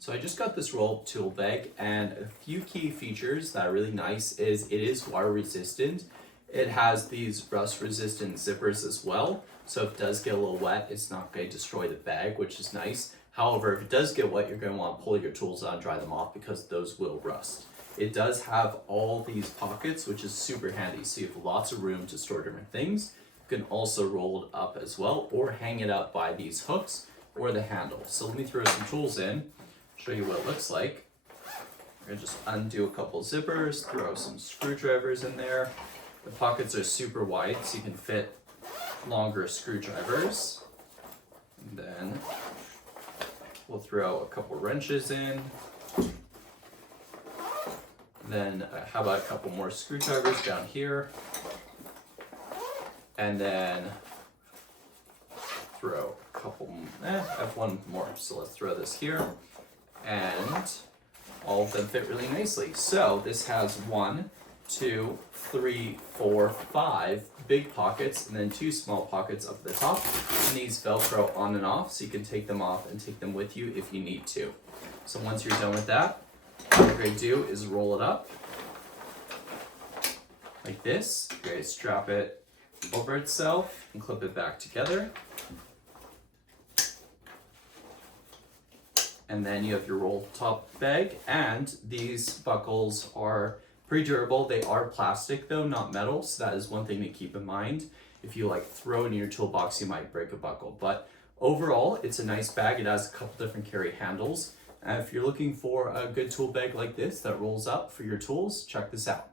So I just got this roll-up tool bag, and a few key features that are really nice is it is water resistant. It has these rust resistant zippers as well. So if it does get a little wet, it's not going to destroy the bag, which is nice. However, if it does get wet, you're going to want to pull your tools out and dry them off because those will rust. It does have all these pockets, which is super handy. So you have lots of room to store different things. You can also roll it up as well or hang it up by these hooks or the handle. So let me throw some tools in, show you what it looks like. We're gonna just undo a couple zippers, throw some screwdrivers in there. The pockets are super wide, so you can fit longer screwdrivers. And then we'll throw a couple wrenches in. Then how about a couple more screwdrivers down here? And then throw a couple, I have one more, so let's throw this here. And all of them fit really nicely. So this has 1, 2, 3, 4, 5 big pockets and then 2 small pockets up at the top. And these Velcro on and off, so you can take them off and take them with you if you need to. So once you're done with that, what you're going to do is roll it up like this. You're going to strap it over itself and clip it back together. And then you have your roll top bag, and these buckles are pretty durable. They are plastic though, not metal, so that is one thing to keep in mind. If you throw it in your toolbox, you might break a buckle. But overall, it's a nice bag. It has a couple different carry handles. And if you're looking for a good tool bag like this that rolls up for your tools, check this out.